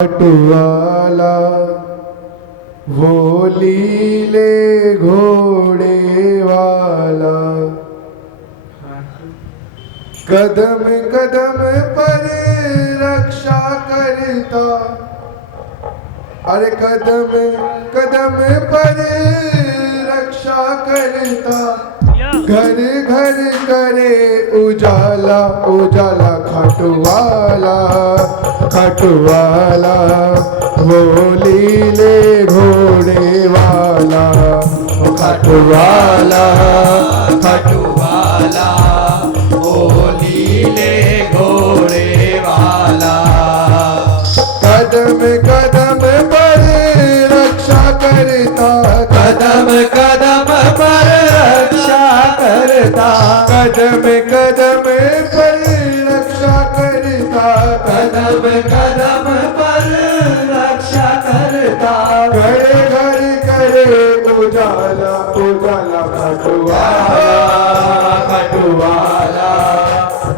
वाला वो लीले घोड़े वाला, कदम कदम पर रक्षा करता, अरे कदम कदम पर रक्षा करता, घर घर करे उजाला उजाला। खटवाला खटवाला वो लीले घोड़े वाला, खटवाला खटवाला वो लीले घोड़े वाला, कदम कदम पर रक्षा करता, कदम कदम पर रक्षा करता, कदम कदम पर रक्षा करता, कदम कदम पर रक्षा करता, घर घर करे उजाला उजाला। खटवाला खटवाला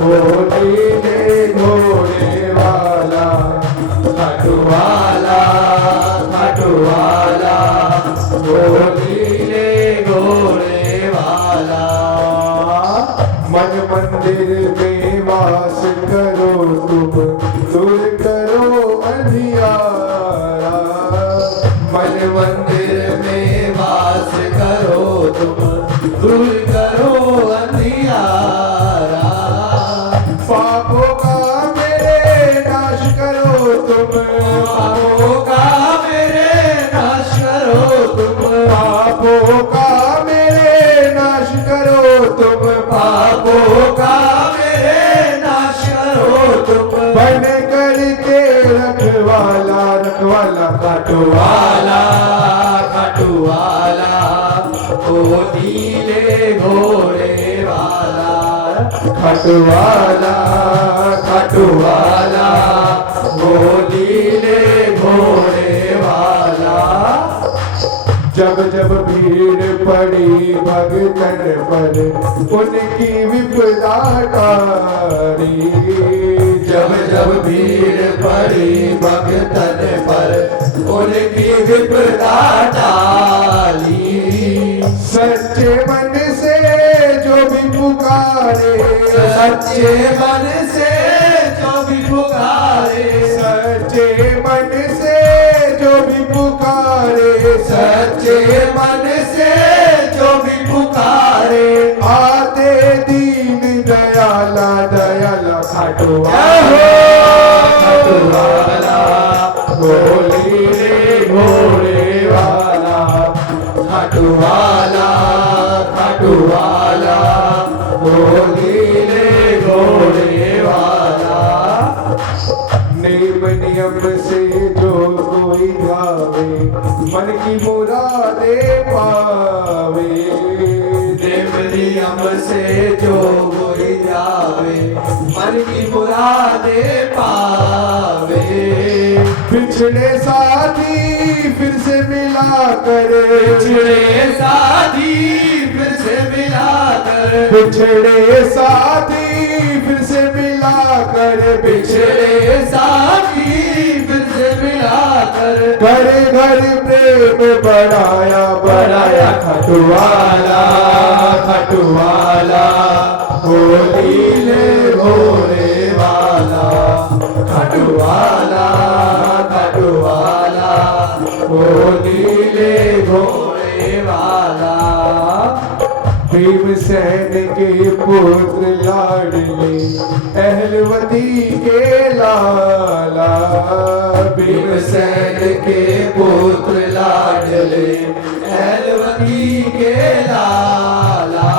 वो लीले घोड़े वाला, खटवाला खटवाला वो लीले घोड़े वाला, मन मंदिर में वास करो तुम, दूर करो अंधियारा। मन मंदिर में वास करो तुम, दूर करो अंधियारा, पापों का मेरे नाश करो तुम, पापों का मेरे नाश करो तुम, पापों का मेरे नाश करो तुम, पापों का मेरे नाश करो तुम, बन करके रखवाला रखवाला। खटवाला खटवाला ओ नीले घोड़े वाला, खटवाला खटवाला ओ नीले घोड़े वाला, जब जब भीड़ पड़ी भगतन पर उनकी विपदा टारी, जब जब भीड़ पड़ी भगतन पर उनकी विपदा टाली, सच्चे मन से जो भी पुकारे, सच्चे मन से जो भी पुकारे, सच्चे मन से जो भी पुकारे, सच्चे मन से जो भी पुकारे, आते दीन दयाला दयाला। खटवाला खटवाला वो लीले घोड़े वाला, खटवाला खटवाला वो लीले घोड़े वाला, नेम नियम से जो कोई जावे मन की मुरादे पावे, देव नियम से जो कोई जावे मन की मुरादे पावे, पिछड़े साथी फिर से मिला करे, पिछड़े साथी फिर से मिला कर, पिछड़े साथी फिर से मिला करे, पिछड़े साथी फिर से मिला कर, घर घर प्रेम बढ़ाया बढ़ाया। खटवाला खटवाला हो लीले घोड़े वाला, खटवाला खटवाला हो लीले घोड़े वाला, भीमसेन के पुत्र लाडले अहलवती के लाला, भीमसेन के पुत्र लाडले अहलवती के लाला,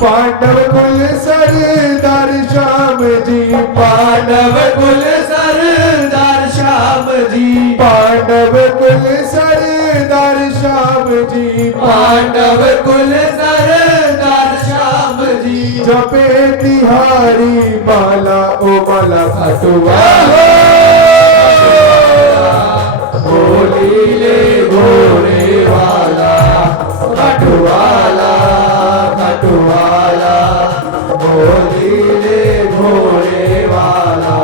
पांडव कुल सरदार श्याम जी, पांडव कुल सरदार श्याम जी, पांडव कुल सरदार श्याम जी, पांडव कुल सरदार श्याम जी, जपे तिहारी माला ओ माला। खटवाला ओ लीले घोड़े वाला, खटवाला खटवाला ओ लीले घोड़े वाला,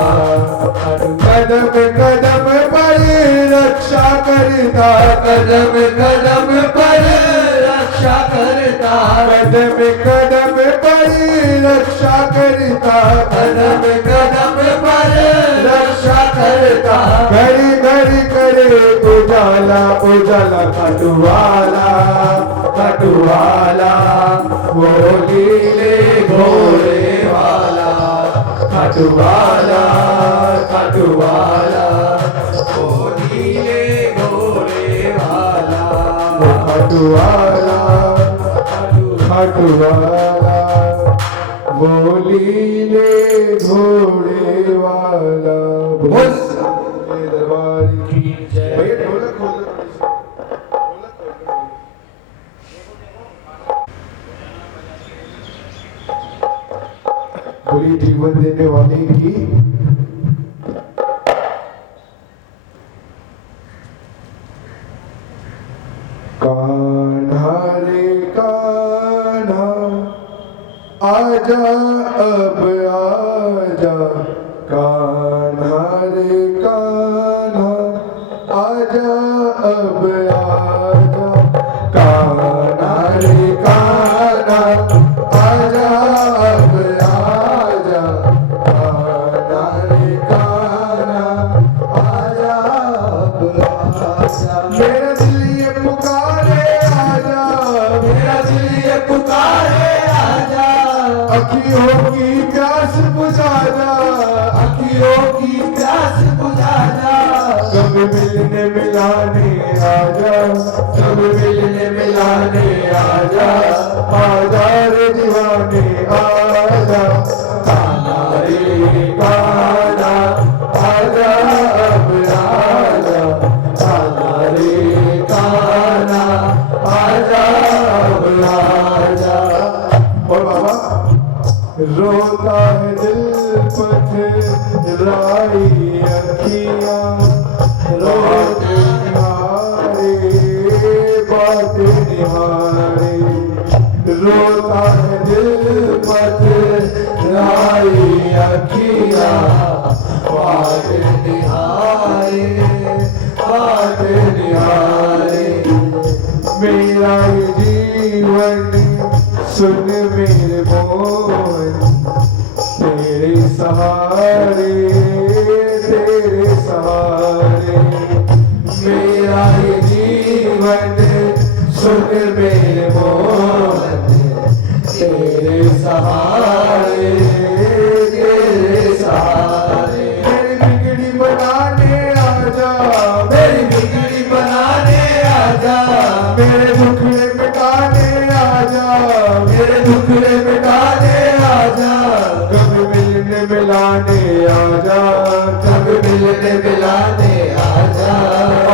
कदम कदम करता, कदम कदम पर रक्षा करता, कदम कदम पर रक्षा करता, कदम कदम पर रक्षा करता, घर घर करे उजाला उजाला, खटवाला खटवाला वो नीले घोड़े वाला, खटवाला खटवाला वो नीले घोड़े वाला, खटवाला खटवाला बोलीले घोड़े वाला। बस। दरबार की जय। भैया ढोलक खोलो। बोली जीवन देने वाले की। कान्हा रे कान्हा आजा अब आजा, कान्हा रे कान्हा आजा अब आजा, कान्हा रे कान्हा आजा अब आजा, कान्हा रे कान्हा आजा अब आजा। मेरा दिल ये पुकारे आजा, मेरा दिल ये पुकारे आजा, अखियों की प्यास बुझा जा, अखियों की प्यास बुझा जा, कब मिलने मिलाने आजा, सब मिलने मिलाने आजा, आजा रे दीवाने आजा, कान्हा रे कान्हा आजा अब आजा, कान्हा रे कान्हा आजा अब आजा। और बाबा रोता है दिल पथराई अखियाँ, रोते निहारे बात निहारे, रोता है दिल पथराई अखियाँ, बात निहारे बात निहारे, मेरा ये जीवन सुन मेरे मोहन, तेरे सहारे तेरे सहारे, मेरा ये जीवन सुन मेरे मोहन, तेरे सहारे तेरे सहारे, मेरी बिगड़ी बनाने आजा, मेरी बिगड़ी बनाने आजा, मेरे दुखड़े मिटाने आजा, मेरे दुखड़े मिटाने आजा, कब मिलने मिलाने आजा, कब मिलने मिलाने आजा,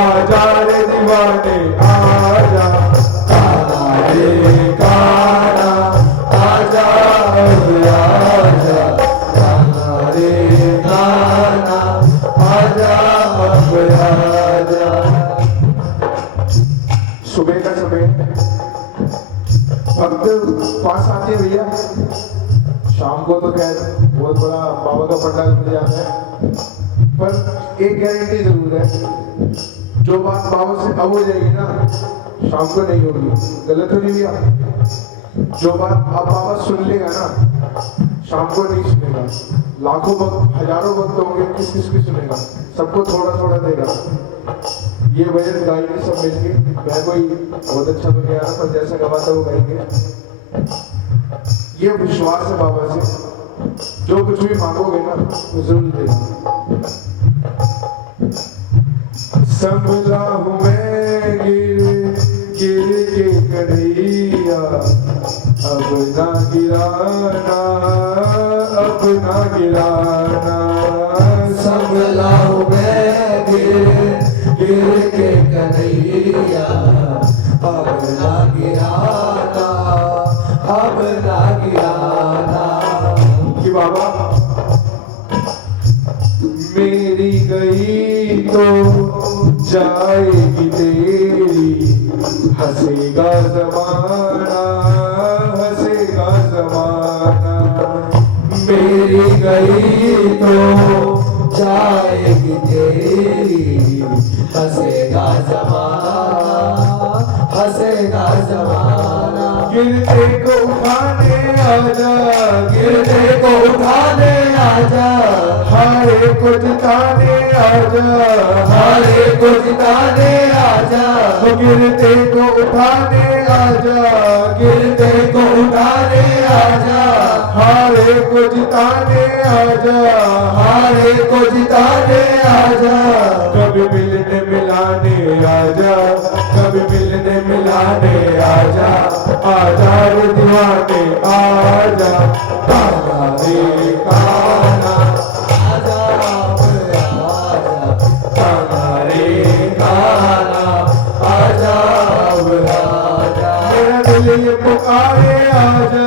आजा रे दीवाने आजा, कान्हा रे कान्हा आजा अब आजा, कान्हा रे कान्हा आजा अब आजा। सुबह का समय भक्त पास आते हैं भैया, शाम को तो खैर बहुत बड़ा बाबा का पंडाल मिल जाता है, पर एक गारंटी जरूर है, जो बात बाबा से अब हो जाएगी ना शाम को नहीं होगी। गलत तो नहीं भैया? जो बात अब बाबा सुन लेगा ना शाम को नहीं सुनेगा। लाखों भक्त हजारों भक्त होंगे, किस किस की सुनेगा? सबको थोड़ा थोड़ा देगा। ये भजन गाएंगे सब मिलके, मैं कोई बहुत अच्छा तो गया ना, पर जैसा गवाता वो गाएंगे। ये विश्वास है बाबा से, जो कुछ भी मांगोगे ना वो जरूर देगा। समझा हूँ मैं गिर गिर के कन्हैया, अब ना गिराना अब ना गिराना, संभला हूँ मैं गिर गिर के कन्हैया, अब ना गिराना अब ना गिराना। कि बाबा मेरी गई तो जाएगी तेरी, हंसेगा जमाना हंसेगा जमाना, मेरी गई तो जाएगी तेरी, हंसेगा गिरते को उठाने आजा, हारे को जिताने आजा, हारे को जिताने आजा, गिरते को उठाने आजा, गिरते को उठाने आजा, हारे को जिताने आजा, हारे को जिताने आजा, कभी मिलने मिलाने आजा, कभी मिलने मिलाने आजा, आजा रे दीवाने आजा, काना रे काना, आजा आजा, काना रे काना आजा आजा, मेरा दिल ये पुकारे आजा,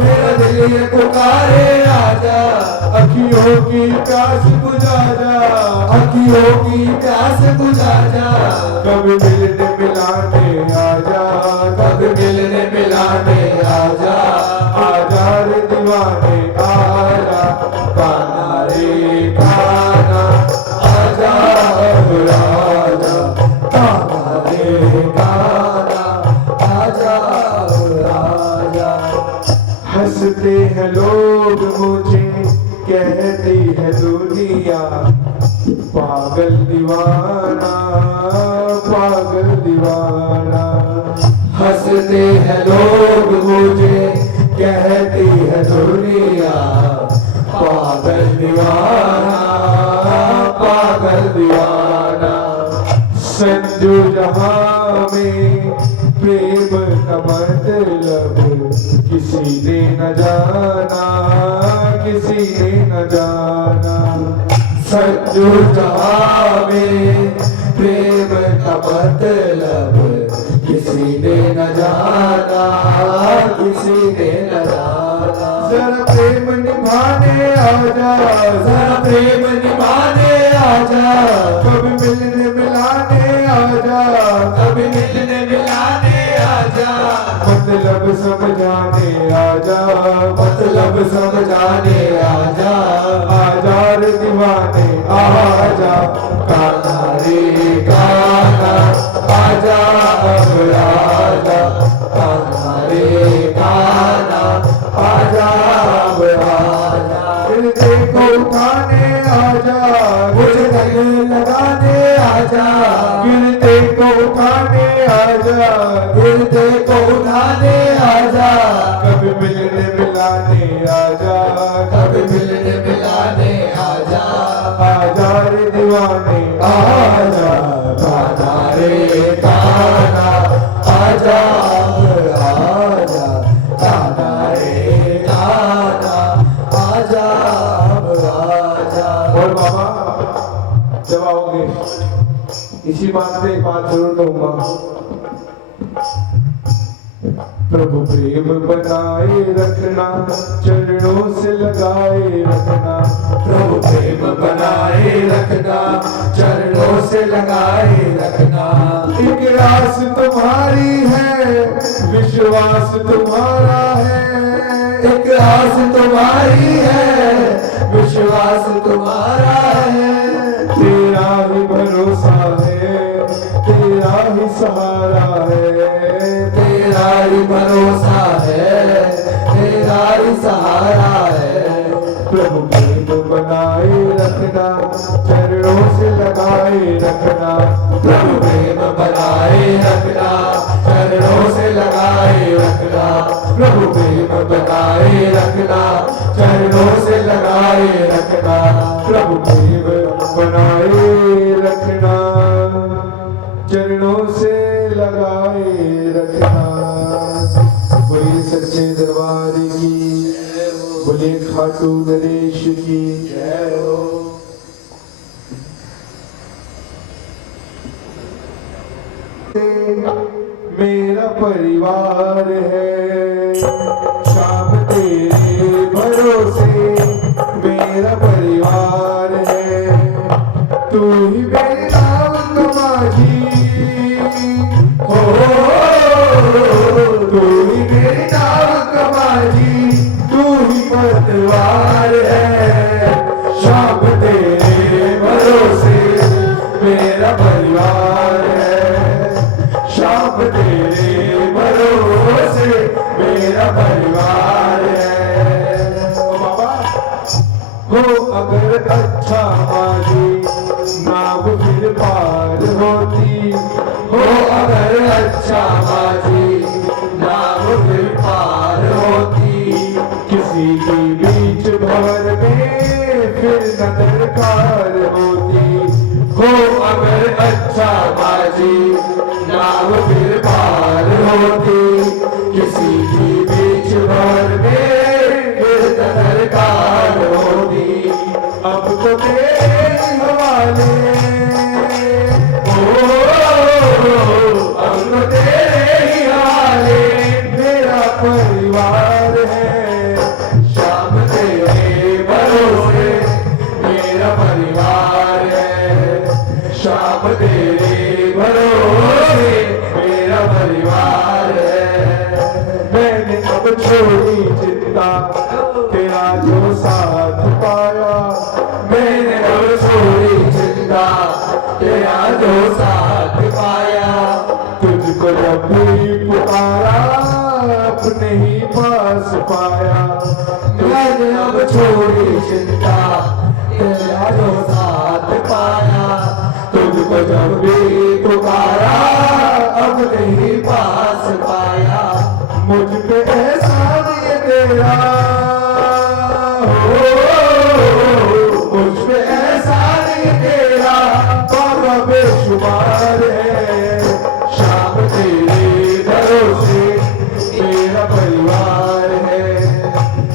मेरा दिल ये पुकारे आजा, अखियों की प्यास बुझा जा, अखियों की प्यास बुझा जा, कभी मिलने मिलाने आजा, कब मिलने मिलाने आजा, आजा रे दीवाने आजा, काना रे काना, आजा आजा, काना रे काना आजा आजा, हंसते हैं लोग मुझे कहती है दुनिया, पागल दीवाना, पागल दीवाना, हंसते हैं लोग मुझे कहती है दुनिया, पागल दीवाना, पागल दीवाना, संजू जहां में प्रेम का मतलब किसी ने न जाना, किसी ने न जाना, संजू जहां में प्रेम का मतलब किसी ने न जाना, किसी ने न जाना, जरा प्रेम निभाने आजा, जरा प्रेम निभाने आजा, कभी मिलने मिलाने आजा, कभी मिलने मिलाने आजा, मतलब समझाने आजा, मतलब समझाने आजा, आजा रे दीवाने आजा, काना रे काना आजा अब आजा, काना रे काना आजा अब आजा, गिरते को उठाने आजा, मुझे गले लगाने आजा, गिरते को उठाने आजा, गिरते को उठाने आजा, कभी मिलने मिलाने आजा, कभी मिलने मिलाने आजा, आजा रे दीवाने आजा काना रे काना आजा आजा, काना रे काना आजा आजा, और बाबा जब आओगे इसी बात पे एक बात जरूर कहूंगा, प्रभु प्रेम बनाए रखना, चरणों से लगाए रखना, प्रभु प्रेम बनाए रखना, चरणों से लगाए रखना, एक आस तुम्हारी है, विश्वास तुम्हारा है, एक आस तुम्हारी है, विश्वास तुम्हारा है, तेरा ही भरोसा है, तेरा ही सहारा है, तेरा ही भरोसा है, तेरा ही सहारा है, प्रभु प्रेम बनाए रखना, चरणों से लगाए रखना, प्रभु प्रेम बनाए रखना, चरणों से लगाए रखना, प्रभु प्रेम बनाए रखना, चरणों से लगाए रखना, प्रभु प्रेम बनाए रखना, चरणों से लगाए रखना। बोलिए सच्चे दरबार की, बोलिए खाटू नरेश की जय हो। मेरा परिवार है, शाम तेरे भरोसे मेरा परिवार है, तू ही मेरे नाम कमाजी हो, तू ही मेरे नाम कमाजी, तू ही पतवार है, शाम तेरे भरोसे मेरा परिवार है, शाम तेरे भरोसे मेरा परिवार है। अच्छा माजी नाव फिर पार होती। हो अगर अच्छा माजी नाव फिर पार होती। किसी के बीच भंवर में फिर न दरकार होती। हो अगर अच्छा माजी नाव फिर पार होती। किसी के बीच भंवर में फिर न दरकार होती। अब तो तेरे हवाले अब तो तेरे ही हाले मेरा परिवार है। शाम तेरे भरोसे मेरा परिवार है। शाम तेरे भरोसे मेरा परिवार है। मैंने अब छोड़ी चिंता तेरा जो साथ पाया। मैंने अब छोड़ी चिंता तेरा जो साथ पाया। तुझको जब भी पुकारा अपने ही पास पाया। मैंने अब छोड़ी चिंता तेरा जो साथ पाया। तुझको जब भी पुकारा अपने ही पास पाया। मुझ पे एहसान ये तेरा हो, मुझ पे एहसान ये तेरा बाबा बेशुमार है। शाम तेरे भरोसे मेरा परिवार है।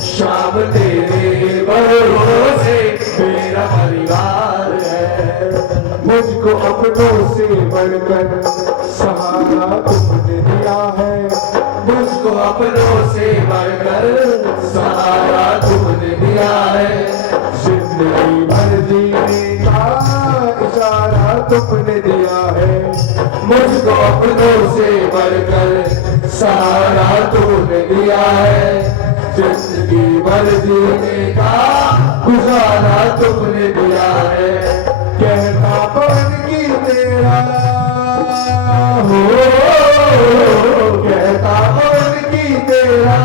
शाम तेरे भरोसे मेरा परिवार है। मुझको अपनों से बढ़कर सहारा तुमने दिया है। मुझको अपनों से बढ़कर सहारा तुमने दिया है। जिंदगी भर जीने का इशारा तुमने दिया है। मुझको अपनों से बढ़कर सहारा तुमने दिया है। जिंदगी भर जीने का गुजारा तुमने दिया है। कहता पवन की तेरा हो कहता पवन की तेरा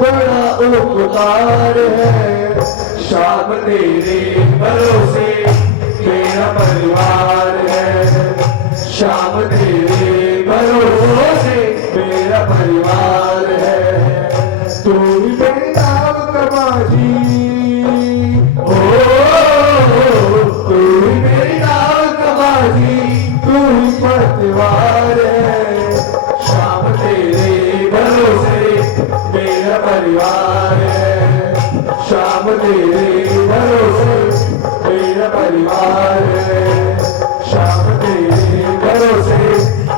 बड़ा उपकार है। शाम तेरे भरोसे मेरा परिवार है। शाम तेरे भरोसे मेरा परिवार है। तू ही मेरी नाव कमाजी ओ तू ही मेरी नाव कमाजी। तू ही पतवार है। शाम तेरे भरोसे मेरा परिवार है। शाम तेरे भरोसे मेरा परिवार है। शाम तेरे भरोसे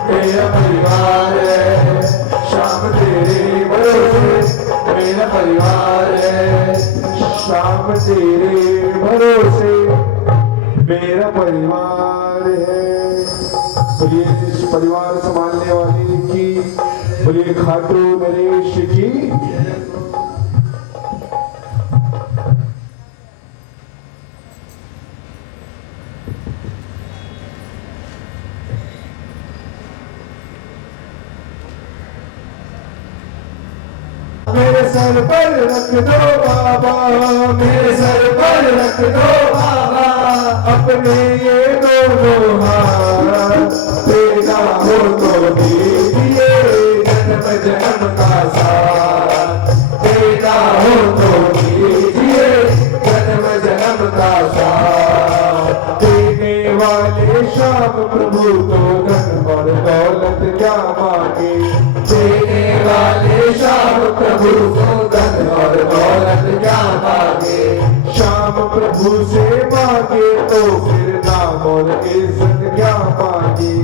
मेरा परिवार है। शाम तेरे भरोसे मेरा परिवार है। शाम तेरे भरोसे मेरा परिवार है। बोलिए इस परिवार संभालने वाली की, बोलिए खाटू नरेश की। मेरे सर पर रख दो बाबा, मेरे सर पर रख दो बाबा अपने ये दोनों हाथ। तेरा हो तो दीजिए जन्म जन्म का साथ। तेरा हो तो दीजिए जन्म जन्म का साथ। देने वाले श्याम प्रभु तो धन और दौलत क्या मांगे। देने वाले श्याम प्रभु को धन और दौलत क्या मांगे। श्याम प्रभु से मांगे तो फिर नाम और इज्जत क्या मांगे।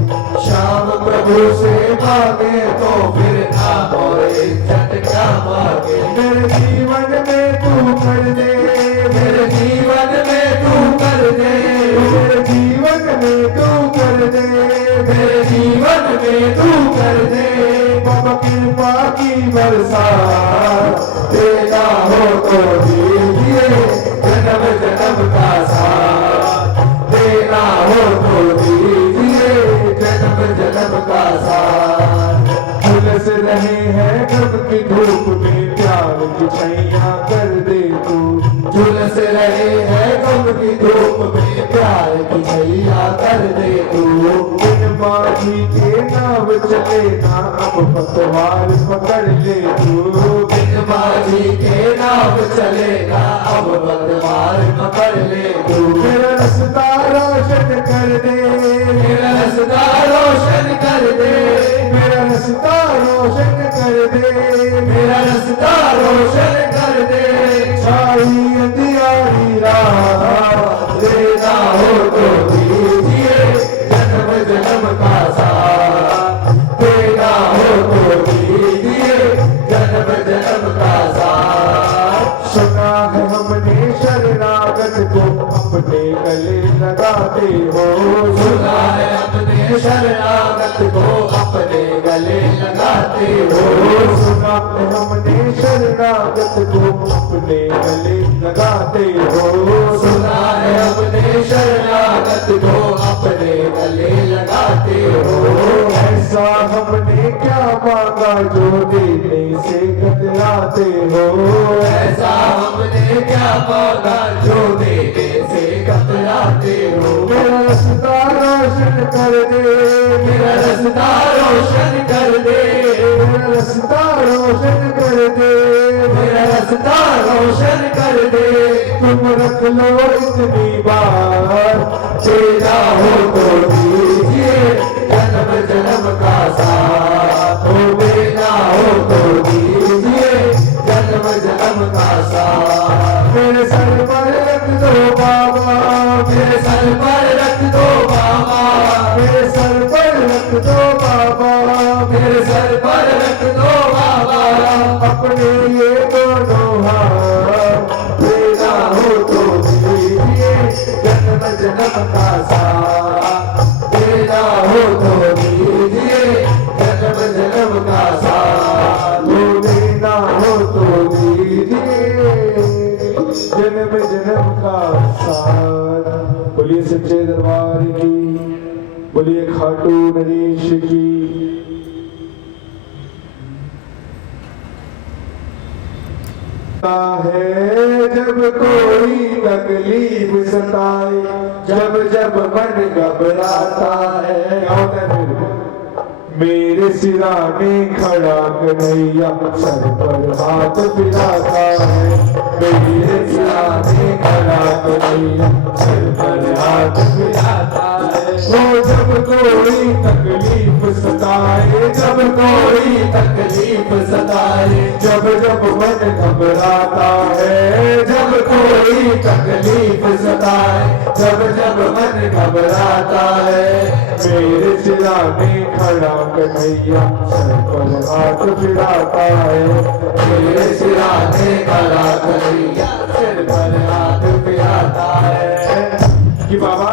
श्याम प्रभु से मांगे तो फिर नाम और इज्जत क्या मांगे। मेरे जीवन में तू कर दे, मेरे जीवन में तू कर दे। मेरे जीवन में तू कर दे, मेरे जीवन में तू कर दे। बाबा कृपा की बरसात। तेरा हो तो दीजिए जन्म जन्म का साथ। तेरा हो तो दीजिए जन्म जन्म का साथ। झुलस रहे हैं गम की धूप में प्यार की छैया कर दे तू। झुलस रहे हैं गम की माझी के नाव चले ना अब पतवार पकड़ ले तू बिन माझी के नाव चलेगा अब पतवार पकड़ ले तू मेरा रास्ता रोशन कर दे मेरा रास्ता रोशन कर दे मेरा रास्ता रोशन कर दे मेरा रास्ता रोशन कर दे छाई अंधियारी रात देना हो तो दीजिए जन्म जन्म का साथ देना हो तो दीजिए जन्म जन्म का साथ सुना है हमने शरणागत को अपने गले लगाते हो सुना है अपने शरणागत को अपने गले लगाते हो सुना है हमने शरणागत को अपने गले लगाते हो सुना है अपने शरणागत को अपने गले लगाते हो ऐसा हमने क्या मांगा जो देने से कतराते हो ऐसा हमने क्या मांगा जो देने से कतराते हो मेरा रास्ता रोशन कर दे मेरा रास्ता रोशन कर दे मेरा रास्ता रोशन कर दे मेरा रास्ता रोशन कर दे तुम रख लो इतनी बार देना हो तो दीजिए जन्म जन्म का साथ हो देना हो तो दीजिए जन्म जन्म का साथ मेरे सर पर रख दो बाबा मेरे सर पर रख दो बाबा मेरे सर पर रख दो बाबा मेरे सर पर रख दो बाबा अपने ये दोनों हाथ देना हो तो दीजिए जन्म जन्म का साथ देना हो तो दीजिए जन्म जन्म का साथ वो देना हो तो दीजिए जन्म जन्म का साथ। बोलिए सच्चे दरबार की, बोलिए खाटू नरेश की। है जब कोई तकलीफ सताए जब जब मन घबराता है क्या होता है फिर मेरे सिराने खड़ा कन्हैया सर पर हाथ फिराता है मेरे सिराने खड़ा कन्हैया सर पर हाथ फिराता है वो जब कोई तकलीफ सताए जब कोई तकलीफ सताए जब जब मन घबराता है जब कोई तकलीफ सताए जब जब मन घबराता है मेरे सिराने खड़ा कन्हैया सर पर हाथ फिराता है मेरे सिराने खड़ा कन्हैया सिर पर हाथ फिराता है कि बाबा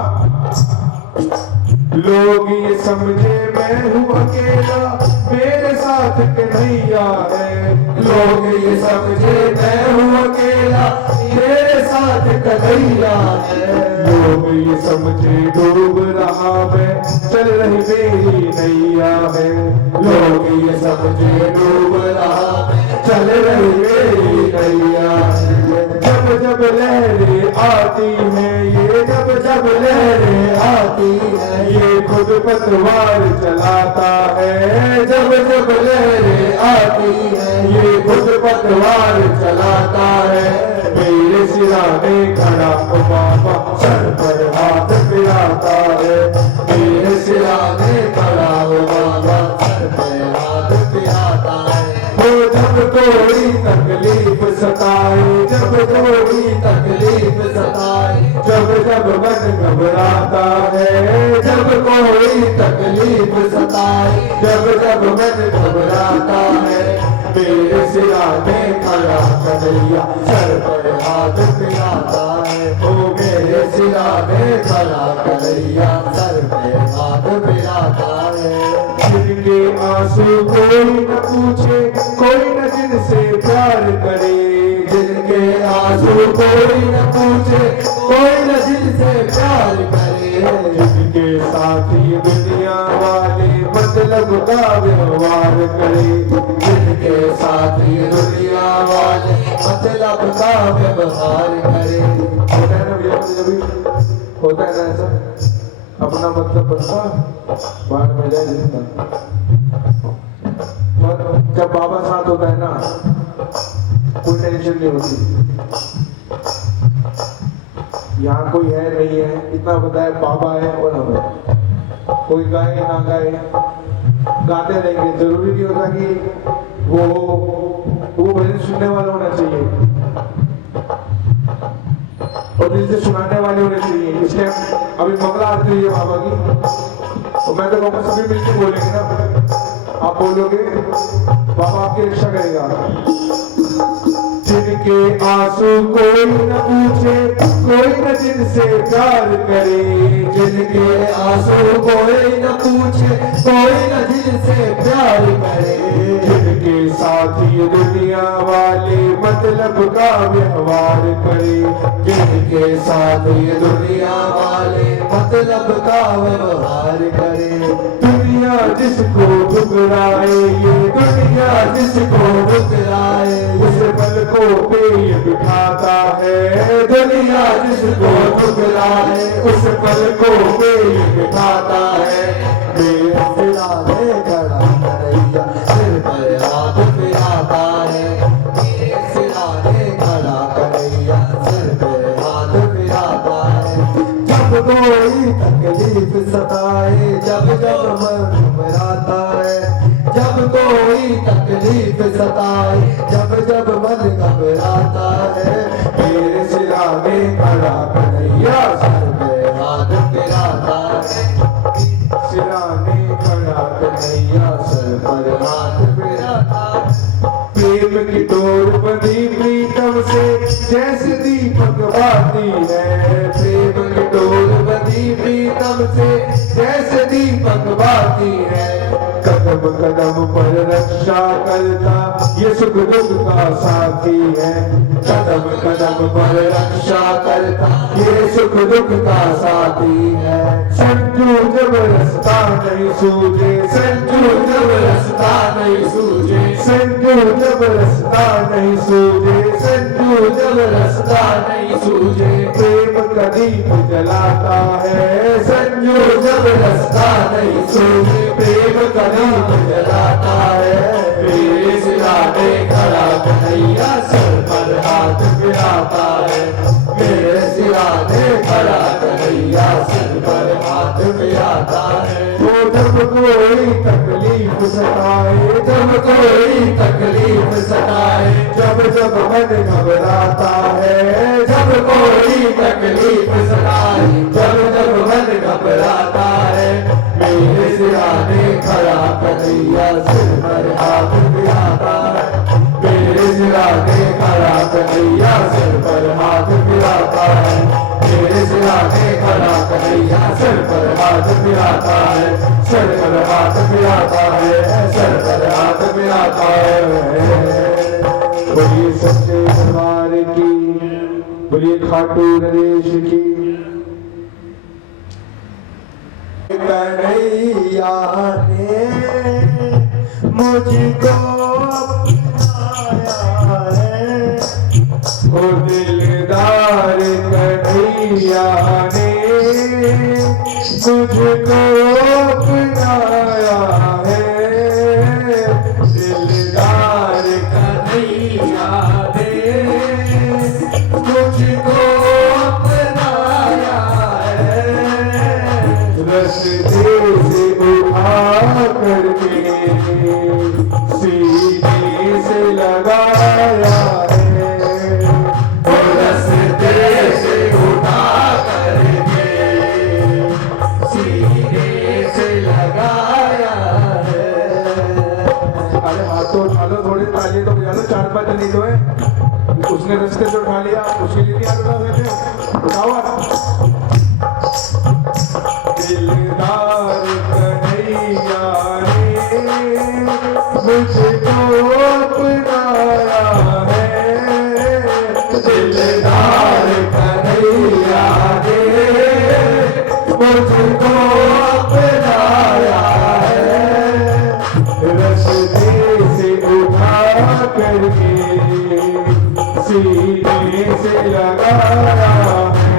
लोग ये समझे मैं हूँ अकेला मेरे साथ कन्हैया है लोग ये समझे मैं हूँ अकेला मेरे साथ कन्हैया है लोग ये समझे डूब रहा मैं चल रही मेरी नैया है लोग ये समझे डूब रहा मैं चल रही मेरी नैया है जब जब लहरें आती हैं ये जब जब लहरें आती है ये खुद पतवार चलाता है जब जब लहरें आती है ये खुद पतवार चलाता है मेरे सिराने खड़ा बाबा सर पर हाथ फिराता है मेरे सिराने खड़ा हो बाबा सर पे हाथ फिराता है वो जब कोई तकलीफ सताए जब कोई तकलीफ सताए जब जब मन घबराता है जब कोई तकलीफ सताए जब जब मन घबराता है मेरे सिराने खड़ा कन्हैया सर पर हाथ फिराता है ओ मेरे मेरे सिराने खड़ा कन्हैया सर पे हाथ फिराता है जिनके आंसू कोई न पूछे कोई न जिनसे प्यार करे जिनके आंसू कोई न पूछे कोई न जिनसे प्यार करे जिनके साथी दुनिया वाले मतलब का व्यवहार करे जिनके साथी दुनिया वाले मतलब का व्यवहार करे होता है ना भैया कभी कभी? होता है ना ऐसा अपना मतलब बनता बाहर में जाए जिंदा। पर जब बाबा साथ होता है ना कोई टेंशन नहीं होती। यहाँ कोई है नहीं है इतना पता है, बाबा है और हम हैं। कोई गाए ना गाए गाते रहेंगे, जरूरी नहीं होता कि वो भजन सुनने वाला होना चाहिए और दिल से सुनाने वाले होने चाहिए। इस टाइम अभी मंगला आरती हुई है बाबा की, तो मैं तो कहूँगा सभी मिलकर बोलेंगे ना, आप बोलोगे बाबा आपकी रक्षा करेगा। जिनके आंसू कोई न पूछे, कोई न जिनसे प्यार करे, जिनके आंसू कोई न पूछे, कोई न जिनसे प्यार करे, जिनके साथ ये दुनिया वाले मतलब का व्यवहार करे, जिनके साथ ये दुनिया वाले मतलब का व्यवहार करे। दुनिया जिसको ठुकराए, ये दुनिया जिसको ठुकराए, उस पल को पे बिठाता है। दुनिया जिसको ठुकराए, उस पल को पे बिठाता है। मेरा सिराने खड़ा करैया, सिर पर हाथ फिराता है। मेरे सिराने खड़ा करैया, सिर पर हाथ फिराता है। जब कोई तकलीफ सताए, जब जब मन घबराता है, जब कोई तकलीफ सताए, जब जब मन घबराता है, मेरे सिराने खड़ा कन्हैया, सर पे हाथ फिराता है। सिराने खड़ा कन्हैया, सर पर हाथ फिराता है। प्रेम की डोर बंधी प्रीतम से जैसे दीपक बाती है। प्रेम की डोर बंधी प्रीतम से जैसे दीपक बाती है। कदम कदम पर रक्षा करता ये सुख दुख का साथी है। कदम कदम पर रक्षा करता ये सुख दुख का साथी है। संजू जब रास्ता नहीं सूझे, संजू जब रास्ता नहीं सूझे, संजू जब रास्ता नहीं सूझे, संजू जब रास्ता नहीं सूझे, प्रेम का दीप जलाता है। संजू जब रास्ता नहीं सूझे, प्रेम का दीप जलाता है। मेरे सिराने खड़ा कन्हैया, सर पर हाथ फिराता है। मेरे सिराने खड़ा कन्हैया, सर पर हाथ फिराता है। वो जब कोई तकलीफ सताए, जब कोई तकलीफ सताए, जब जब मन घबराता है, जब कोई तकलीफ सताए, जब जब मन घबराता है, मेरे सिराने खड़ा कन्हैया, सिर पर हाथ फिराता है। मेरे सिराने खड़ा कन्हैया, सिर पर हाथ फिराता है। मेरे सिराने खड़ा कन्हैया, सिर पर हाथ फिराता है। सर पर हाथ फिराता है, सर पर हाथ फिराता है। बोलिए सच्चे दरबार की, बोलिए खाटू नरेश की। कन्हैया ने मुझको अपनाया है। ओ दिलदार कन्हैया ने तुझको अपनाया है। दिलदार कन्हैया ने मुझको अपनाया है। रस्ते से उठा करके सीने से लगाया है। रस्ते से उठा करके सीने से लगाया है। अरे हाथ तो उठा लो, थोड़ी ताली तो बजा लो, 4-5 नहीं तो है। उसने रस्ते से उठा लिया, उसके लिए नहीं हाथ उठा सकते, उठाओ हाथ। दिलदार कन्हैया ने मुझको अपनाया है। दिलदार कन्हैया ने मुझको अपनाया है। रस्ते से उठा करके सीने से लगाया है।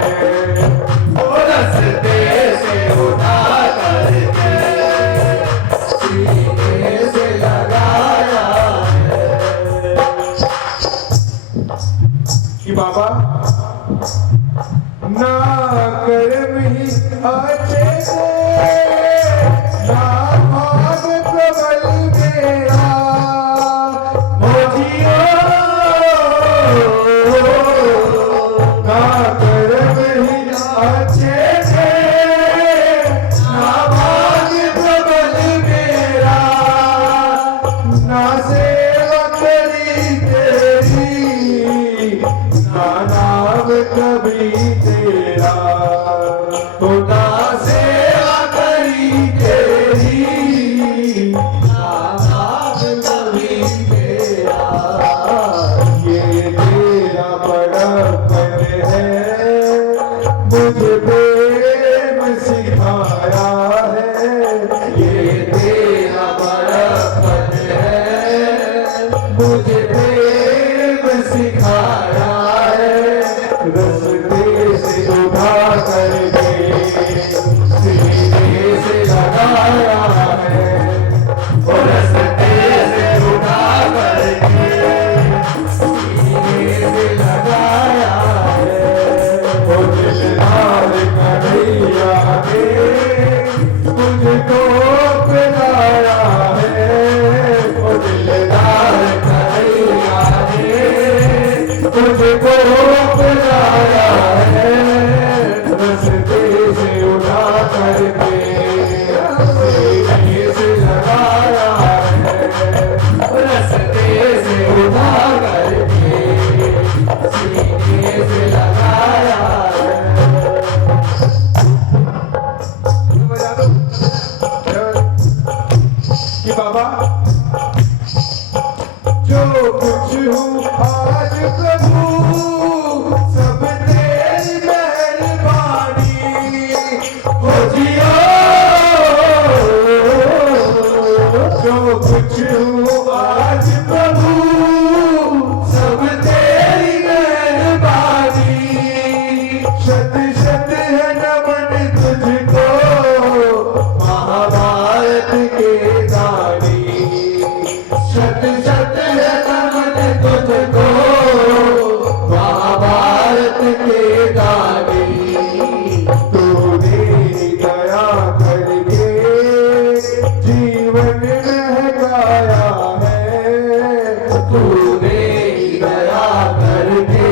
जीवन महकाया है, तूने दया करके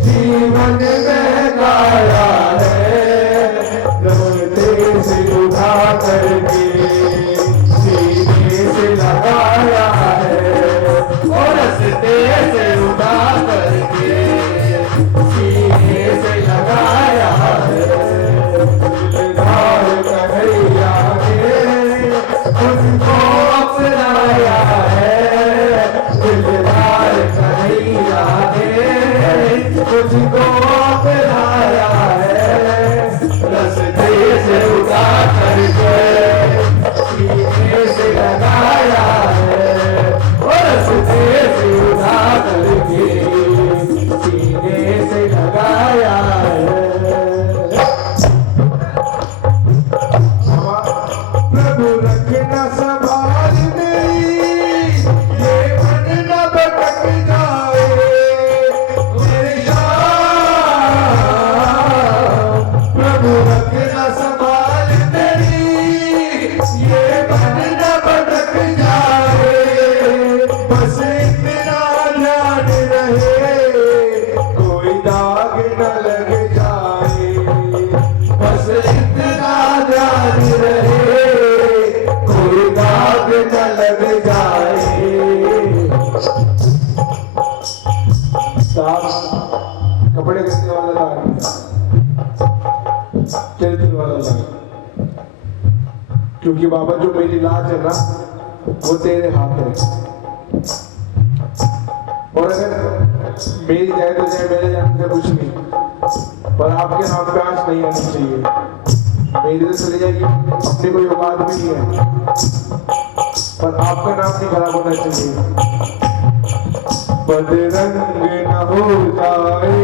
जीवन महकाया है, रस्ते से उठा करके सीने से लगाया है, और रस्ते से उठा करके सीने से लगाया है। दिलदार कन्हैया ने तुझको अपनाया है, दिलदार कन्हैया ने तुझको अपनाया है, रस्ते से उठा करके सीने से लगाया है, और रस्ते से उठा करके सीने से लगाया है। प्रभु रखना संभाल मेरी, ये मन न भटक जाए, मेरे श्याम। प्रभु रखना संभाल मेरी, ये मन न भटक जाए, बस इतना ध्यान रहे, कोई दाग न लग जाए, बस इतना ध्यान रहे, कोई दाग न लग जाए। साहब कपड़े किसने वाला था, चरित्र वाला था, क्योंकि बाबा जो मेरी लाज है ना वो तेरे हाथ है, और अगर मेरी जाए तो जाए, मेरे जाने से कुछ नहीं, पर आपके नाम पे आंच नहीं आनी चाहिए। मेरी तो चली जाएगी, अपनी कोई औकात भी नहीं है, पर आपका नाम नहीं खराब होना चाहिए। बदरंग न हो जाए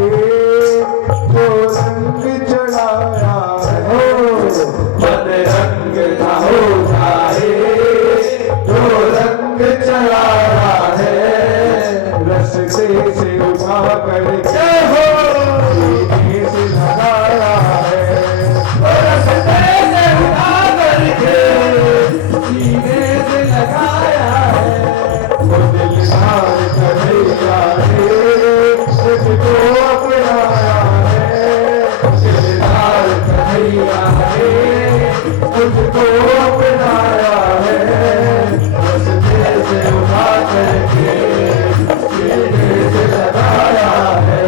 जो रंग चढ़ाया है, बदरंग न हो जाए जो रंग चढ़ाया है, रस्ते से उठा करके हो सीने से लगाया है, रस्ते से उठा करके सीने से लगाया है। वो दिलदार कन्हैया ने तुझको अपनाया है, दिलदार कन्हैया ने तुझको अपनाया है, रस्ते से उठा करके सीने से लगाया है,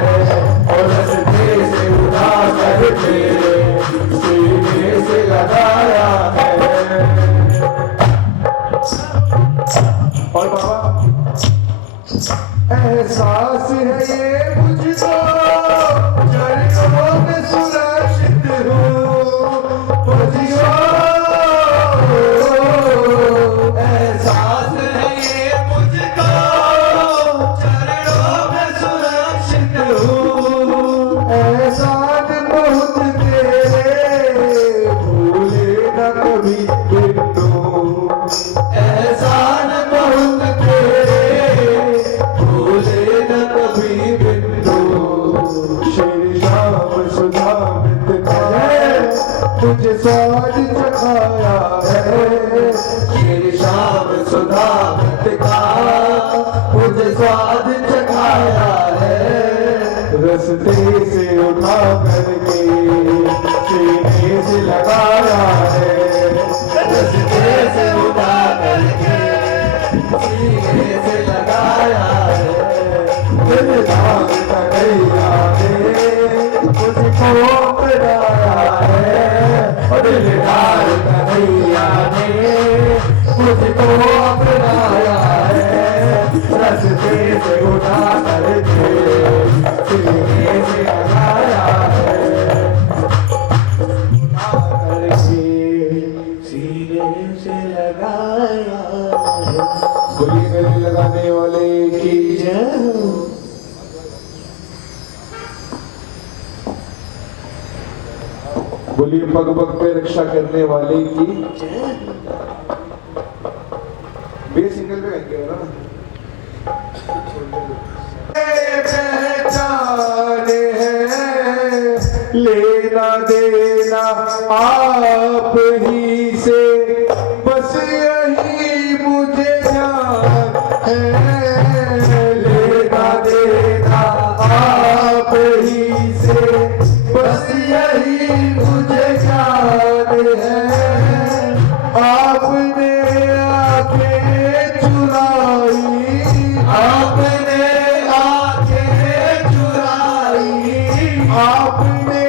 और रस्ते से उठा करके सीने से लगाया है। और बाबा एहसास है ये मुझको, चरणों में सुरक्षित हूँ, बजियो एहसास है ये मुझको, चरणों में सुरक्षित हूँ, एहसान बहुत तेरे, भूले न कभी बिंदु, एहसान बहुत तेरे, भूले न कभी बिंदु। शेर शाम सुधा मृत है, तुझे स्वाद चखाया है, श्री श्याम सुधा मृत का मुझे स्वाद चखाया है, रस्ते से उठा करके सीने से लगाया है, रस्ते से उठा करके सीने से लगाया है। दिलदार कन्हैया ने तुझको अपनाया है, और दिलदार कन्हैया ने मुझको अपनाया है, रस्ते से उठा करके सीने से लगाया है, उठा करके सीने से लगाया है। बोलिए गले लगाने वाले की जय। बोलिए पग पग पे रक्षा करने वाले की बे सिंगल पे गाएंगे ना। पहचाने हैं लेना देना आप ही से, बस आपने आंखें चुराई, आपने आंखें चुराई, आपने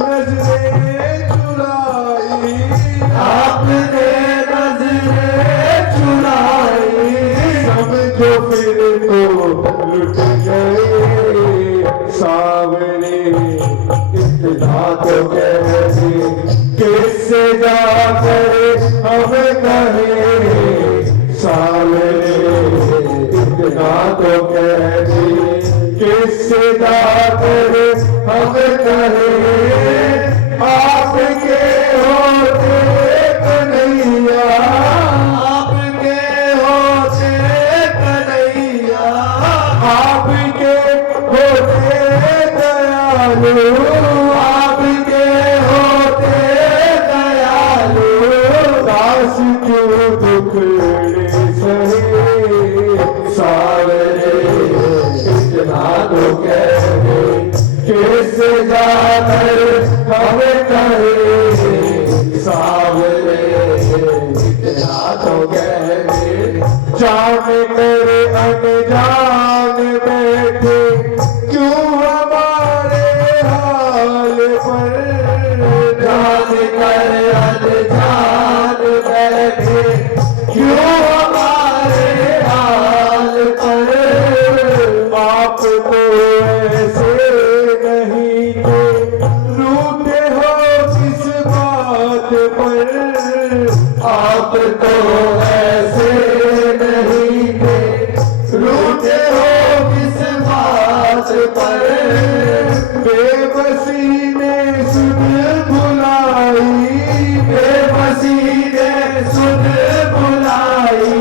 नजरें चुराई, आपने नजरें चुराई, समझो फिर तो लुट गए सावरे। इतना तो कह दे किससे जाकर हम कहे सावरे, इतना तो कह दे किससे जाकर हम कहे आपके होते कन्हैया, आपके होते कन्हैया, आपके होते दयालु, आपके होते दयालु, दास क्यों दुखड़े सहे सावरे। इतना तो कह दे किससे जाकर हम कहे सावरे, इतना तो कह दे जान मेरे अनजान बैठे क्यों हमारे हाल पर, जान कर अनजान बैठे क्यों हमारे हाल पर, आप तो ऐसे नहीं थे रूठे हो किस बात पर, आप तो ऐसे नहीं थे रूठे हो किस बात पर, बेबसी ने सुन बुलाई, बेबसी ने सुन बुलाई,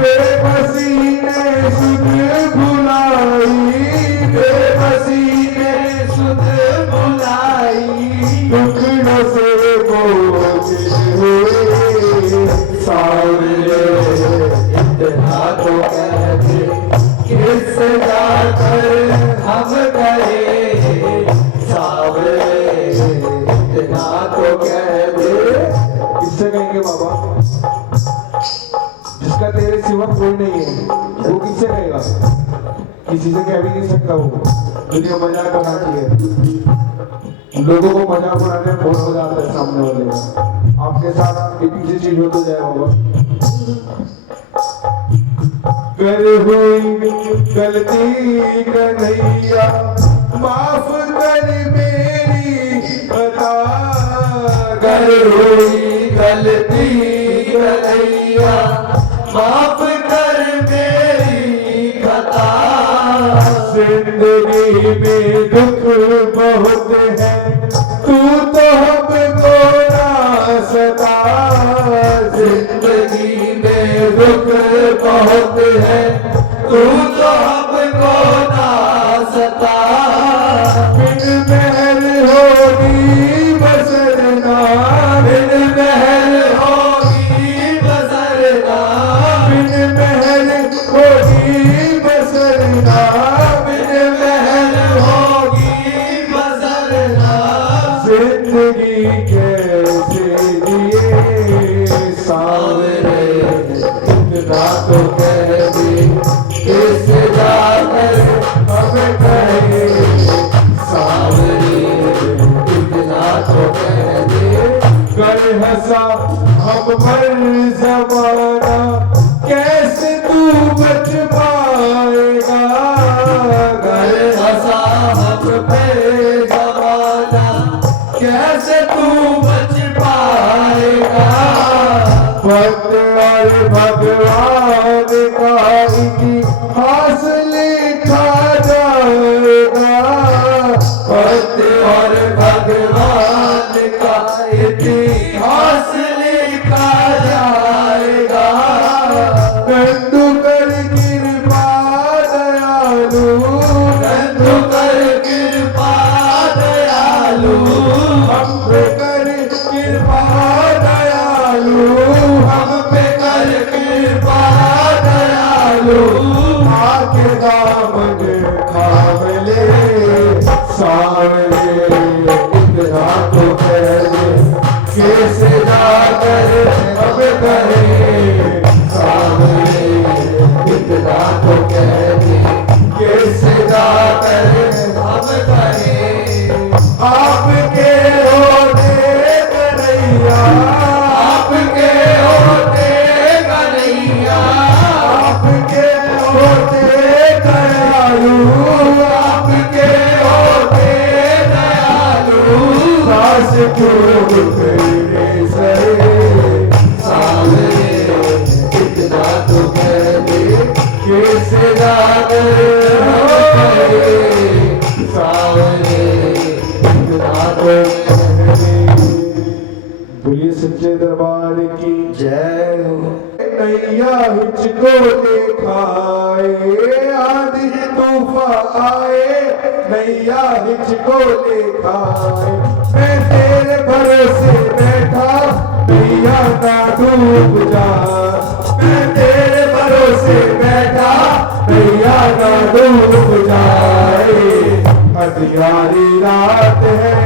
बेबसी ने सुन बुलाई, बेबसी ने सुन बुलाई, दुखड़ों से बोझ हुए सावरे। इतना तो कह दे किस जाकर हम गए सावरे, इतना तो कह दे किससे कहेंगे बाबा? जिसका तेरे सिवा कोई नहीं है वो किससे कहेगा? किसी से कह भी नहीं सकता वो। दुनिया मजाक बनाती है, लोगों को मजाक बनाने में बहुत मजा आता है सामने वाले का। आपके साथ एक ऐसी चीज हो तो जाए बाबा, कर हुई गलती कन्हैया माफ कर मेरी खता, कर हुई गलती कन्हैया माफ कर मेरी खता, जिंदगी में दुख बहुत है तू तो हमको ना सता, जिंदगी में दुख बहुत है तू तो हमको ना सता, बिन महल होगी बसरना, बिन महल होगी बसरना, बिन महल होगी बसरना, बिन महल होगी बसरना, जिंदगी कैसे जिए सावरे। इतना तो कह दे किस जाकर हम कहे सावरे, इतना तो कह दे कर हंसा हम पर जमाना कैसे तू बच पाएगा, कर हंसा हम पे जमाना कैसे तू बच पाएगा, भक्त और भगवान का इतिहास लिखा जाएगा, भक्त और भगवान का इतिहास लिखा जाएगा, कंदू कर कृपा दयालु, कंदू कर कृपा दयालु, हम पे कर कृपा दयालु, हम पे कर कृपा जय हो। नैया हिचको दिखाए आंधी तूफान आए, नैया हिचको दिखाए, मैं तेरे भरोसे बैठा नैया ना डूब जा, मैं तेरे भरोसे बैठा नैया ना डूब जाए। अंधियारी रात है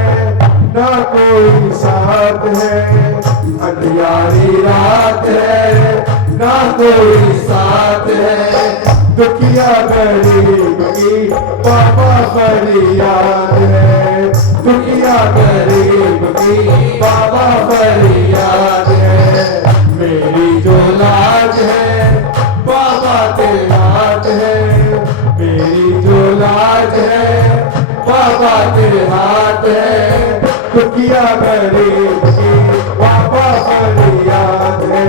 ना कोई साथ है, अंधियारी रात है ना कोई साथ है, दुखिया गरीब की बाबा फरियाद है, दुखिया गरीब की बाबा फरियाद है। मेरी जो लाज है बाबा तेरे हाथ है, मेरी जो लाज है बाबा तेरे हाथ है, दुखिया गरीब की बाबा फरियाद है,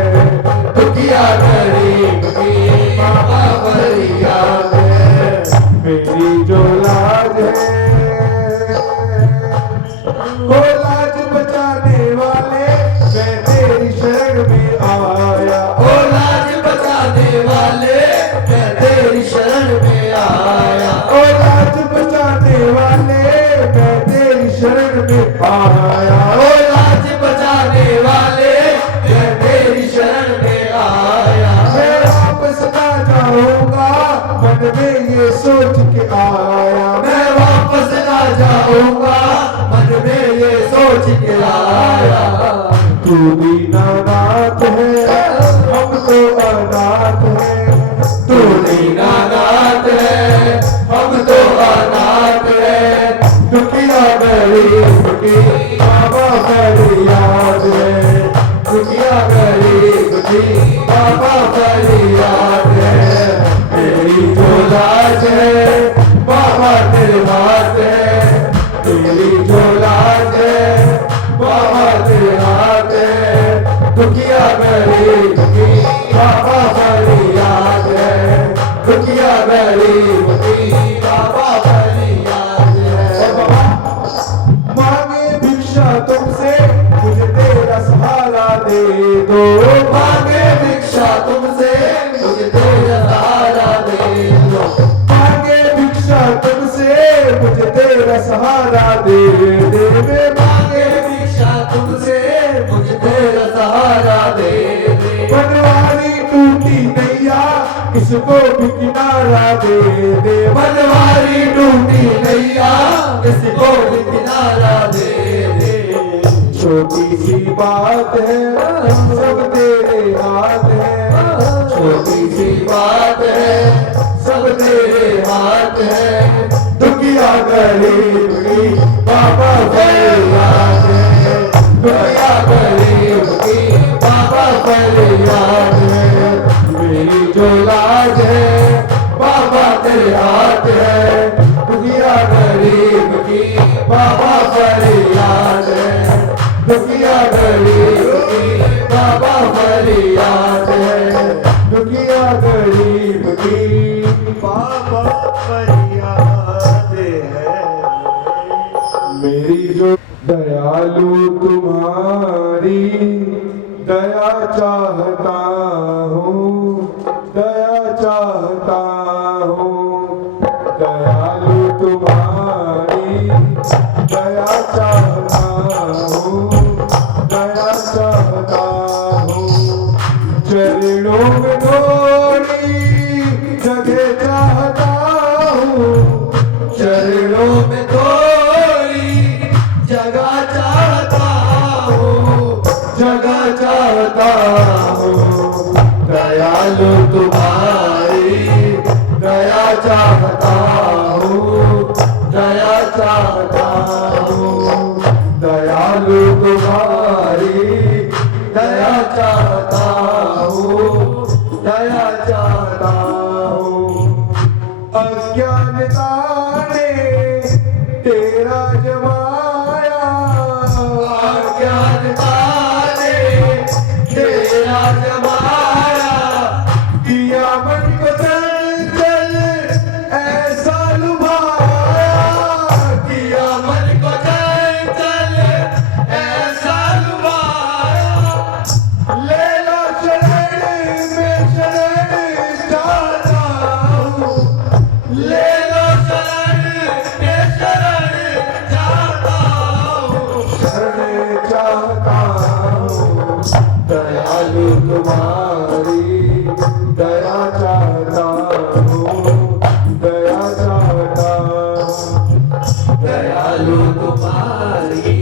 दुखिया गरीब की बाबा फरियाद है। मेरी जो लाज है वो लाज बचाने वाले मैं तेरी शरण में आया, ओ लाज बचाने वाले मैं तेरी शरण में आया, ओ लाज बचाने वाले मैं तेरी शरण में आया, ओ लाज बचाने वाले मैं तेरी शरण में आया। मैं वापस ना जाऊंगा मन में ये सोच के आया, मैं वापस ना जाऊंगा मन में ये सोच के आया। तू दीनानाथ है हम तो अनाथ है, तू दीनानाथ है हम तो अनाथ है, दुखिया गरीब की बाबा फरियाद है, दुखिया गरीब की बाबा फरियाद है। मेरी जो लाज है बाबा तेरे हाथ है, तेरी जो लाज है बाबा तेरे हाथ है, दुखिया गरीब की बाबा फरियाद है, दुखिया गरीब की बाबा फरियाद है। मांगे भिक्षा तुमसे मुझे तेरा सहारा दे दो, मांगे भिक्षा तुमसे मुझे तेरा सहारा दे दो, मांगे भिक्षा तुमसे मुझे तेरा सहारा दे दे, मांगे भिक्षा तुमसे मुझे तेरा सहारा दे दे। बनवारी टूटी नैया इसको भी किनारा दे दे, बनवारी टूटी नैया किसको भी किनारा दे दे। छोटी सी बात है सब तेरे हाथ है, छोटी सी बात है सब तेरे हाथ है, दुखिया गरीब की बाबा फरियाद है, दुखिया गरीब की बाबा फरियाद है। मेरी जो लाज है बाबा तेरे हाथ है, दुखिया गरीब की बाबा फरियाद है, दुखिया गरीब की बाबा फरियाद है, दुखिया गरीब की बाबा फरियाद है। मेरी जो दयालु तुम्हारी दया चाहता हूँ, दया चाहता हूँ, दयालु तुम्हारी दया चाहता हूँ, दया चाहता हूँ, चरणों में थोड़ी जगह चाहता हूँ, चरणों में थोड़ी जगह चाहता हूँ, जगह चाहता हूँ, दयालु तुम्हारी दया चाहता हूँ, दया चाहता हूँ, दयालु तुम्हारी दया चाहता हूँ, दया चाहता हूँ। अज्ञानता ने तेरा जमाया, अज्ञानता ने तेरा जमाया, दिया मन को चंचल ऐसा लुभाया, दिया मन को चंचल ऐसा लुभाया, लैला दयालु तुम्हारी दया चाहता हूँ, दया चाहता हूँ। दयालु तुम्हारी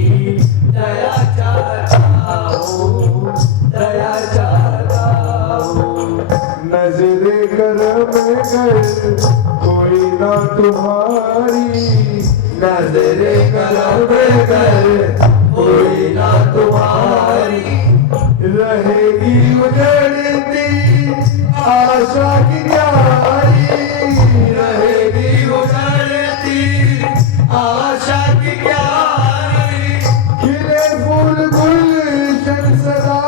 दया चाहता हूँ, दया चाहता हूँ। नजरे करम कर कोई ना तुम्हारी, नजरे करम कर कोई ना तुम्हारी। रहेगी उजड़ती आशा की क्यारी, रहेगी उजड़ती आशा की क्यारी। खिले फूल गुलशन सदा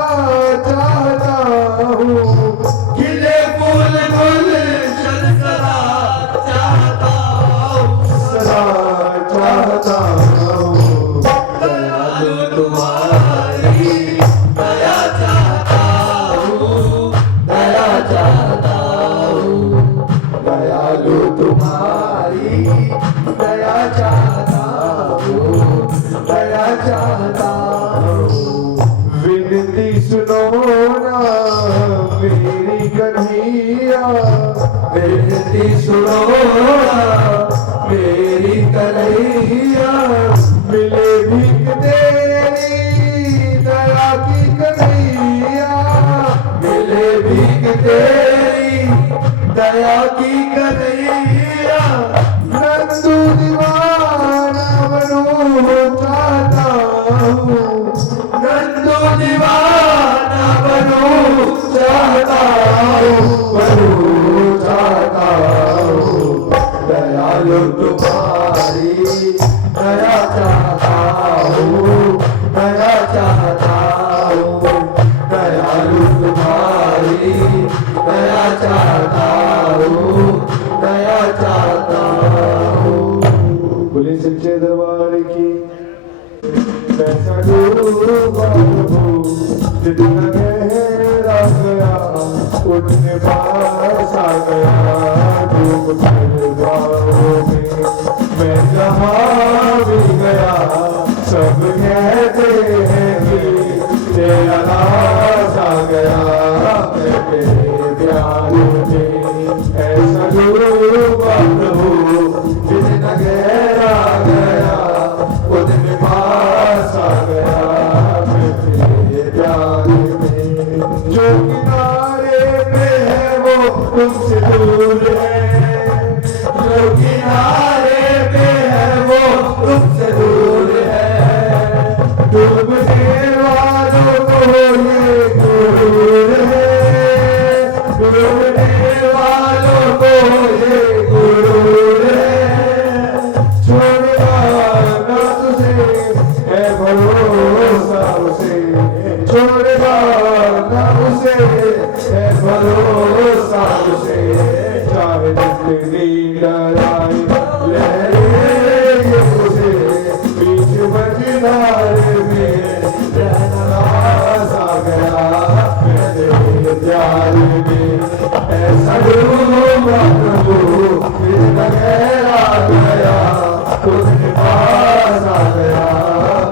चाहता हूँ, खिले फूल गुलशन सदा चाहता हूँ, सदा चाहता हूँ। दयालु तुम्हारी दया चाहता हूँ, दया चाहता हूँ। दयालु तुम्हारी दया चाहता हूँ, दया चाहता हूँ। विनती सुनो ना मेरी कन्हैया, विनती सुनो मेरी कन्हैया। मिले भीख तेरी दया की कन्हैया, मिले भीख तेरी दया की कन्हैया। नंदू दीवाना बनूं चाहता हूँ, नंदू दीवाना बनूं चाहता हूँ, बनूं चाहता हूँ। दयालु तुम्हारी दया चाहता हूँ, दया चाहता हूँ। दयालु तुम्हारी दया चाहता हूँ, दया चाहता हूँ। बोले सच्चे दरबार की। पैसा डूबा हूँ जितना गहरा गया उतने पास आ गया, डूब कर बाहों में मैं जहाँ भी गया सब कहते हैं कि तेरा नाज आ गया। मैं तेरे प्यार में ऐसा डूबा हूँ जितना गहरा गया उतने पास आ गया। मैं तेरे प्यार में जो किनारे पे है वो तुमसे दूर है, जो किनारे पे है वो तुमसे दूर है। डूबने वालों को ये गुरूर है, डूबने वालों को ये गुरूर है। छोड़ेगा ना तुझे है भरोसा उसे, छोड़ेगा ना उसे है भरोसा उसे। चाहे जितनी लड़ाई लहरे उसे बीच मझधार में रहना आ गया। मैं तेरे प्यार में ऐसा डूबा हूँ जितना गहरा गया उसके पास आ गया।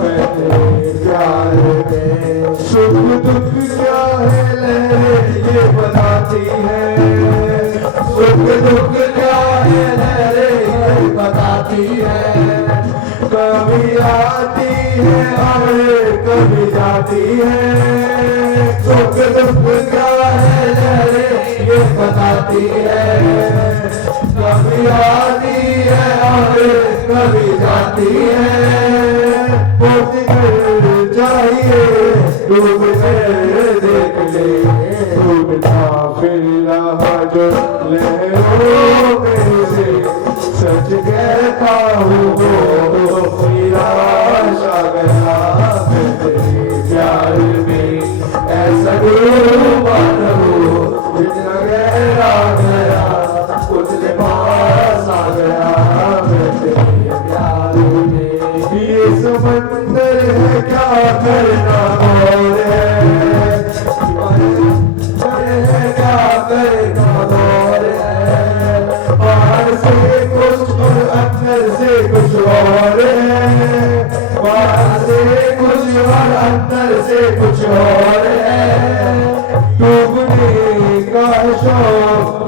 मैं तेरे प्यार में सुख दुख क्या है लहरें ये बताती है, सुख दुख क्या है लहरें ये बताती है। कभी आती है और कभी जाती है। सुख दुख क्या है लहरें ये बताती है। कभी आती है और कभी जाती है। मोती कर चाहिए डूब कर देख ले, डूबता फिर रहा जो लहरों में से। सच कहता हूँ वो निराश आ गया। मैं तेरे प्यार में ऐसा डूबा हूँ जितना गहरा गया उतने पास आ गया। मैं तेरे प्यार में ये समंदर है क्या करना और है, क्या करना और है। बाहर से कुछ और अंदर से कुछ और है, बाहर से कुछ और अंदर से कुछ और है।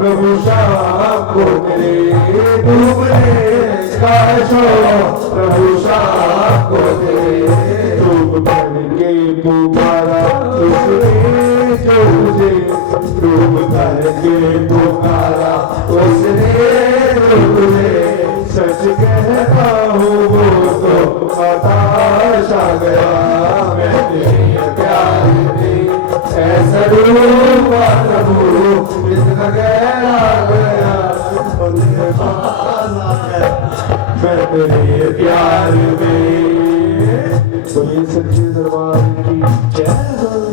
प्रभु शाम को तेरे डूबने का शौक, प्रभु शाम को तेरे डूब करके पुकारा उसने जो मुझे, डूब करके पुकारा उसने जो तुझे, सच कहता हूँ वो तो हताश आ गया मैं तेरे प्यार में, ऐसा डूबा प्रभु इतना गहरा गया तेरे पास आ गया मैं तेरे प्यार में। तो ये सच्चे दरबार की जय हो।